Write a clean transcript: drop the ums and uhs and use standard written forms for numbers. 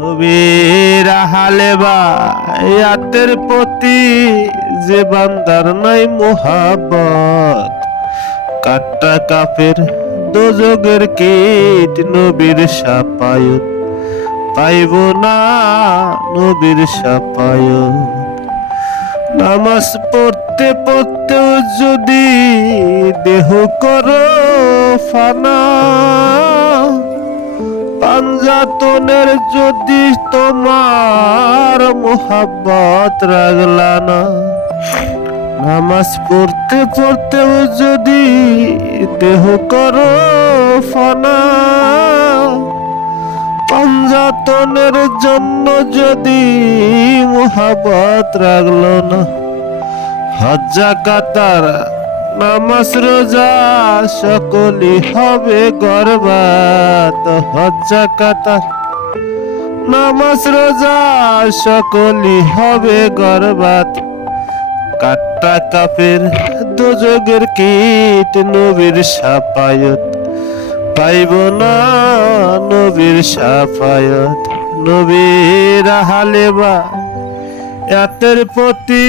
নবীর আহলে বায়াতের প্রতি যে বান্দার নাই মোহাব্বত, কাট্টা কাফের দোজখের কীট নবীর শাফায়াত পাইব না, নবীর শাফায়াত। নামাজ পড়তে পড়তেও যদি দেহ করো ফানা, পাঞ্জাতনের যদি তোমার মোহাব্বত রাখলা না। নামাজ পড়তে পড়তেও যদি দেহ করো ফানা, পাঞ্জাতনের জন্য যদি মোহাব্বত রাখলো না। হজ যাকাত নামাজ রোজা সকলই হবে বরবাদ। হজ যাকাত নামাজ রোজা সকলই হবে বরবাদ। কাট্টা কাফের দোজখের কীট নবীর শাফায়াত পাইব না, নবীর শাফায়াত। নবীর আহলে বায়াতের প্রতি